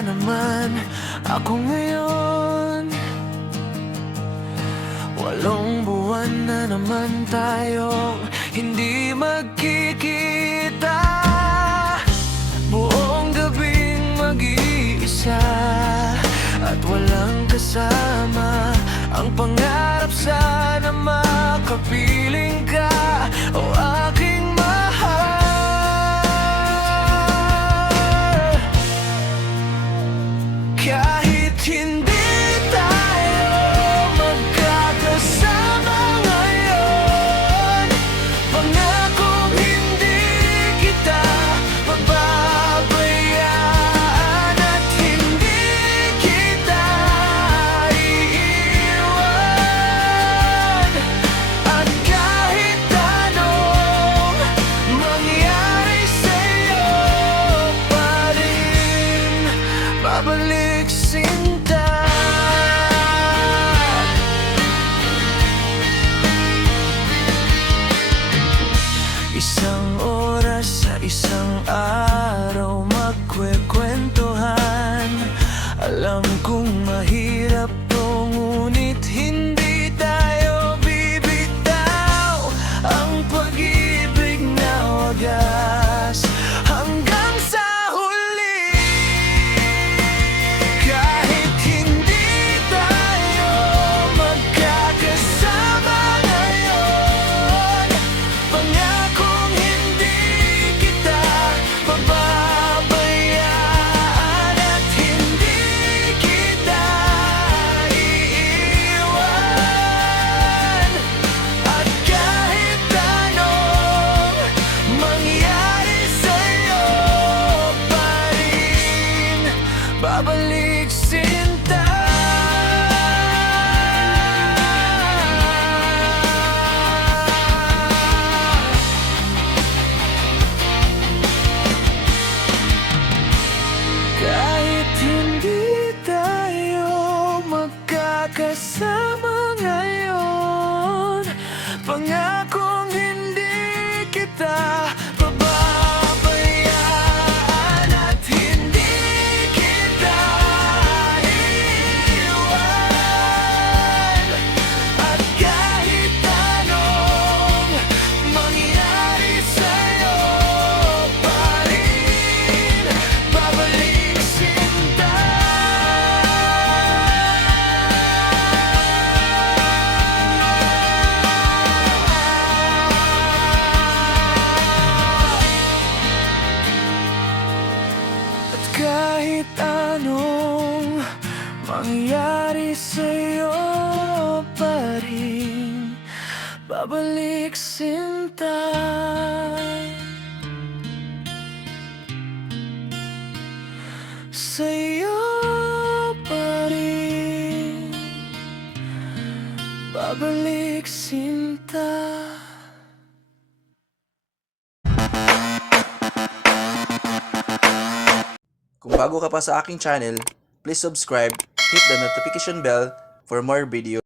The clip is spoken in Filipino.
na naman ako ngayon. 8 buwan na naman tayong hindi magkikita. Buong gabing mag-iisa at walang kasama. Ang pangarap sana makapiling ka, o aking mahal. Kahit hindi tayo magkakasama ngayon, pangakong hindi kita pababayaan at hindi kita iiwan. At kahit anong mangyari sa'yo pa rin babalik sinta. Isang oras sa isang araw magkwekwentuhan. Alam kong mahirap to, ngunit hindi tayo bibitaw. Ang pag-ibig na wagas hanggang sa huli. Kahit hindi tayo magkakasama ngayon, pangakong hindi kita pababayaan at hindi kita iiwan. At kahit anong mangyari sa'yo pa rin babalik sinta. Kahit hindi tayo magkakasama ngayon, pangakong hindi kita pababayaan at hindi kita iiwan. At kahit anong mangyari sa'yo pa rin babalik sinta. At kahit anong mangyari sa'yo pa rin babalik sinta. Sa'yo pa rin babalik sinta. Kung bago ka pa sa aking channel, please subscribe, hit the notification bell for more videos.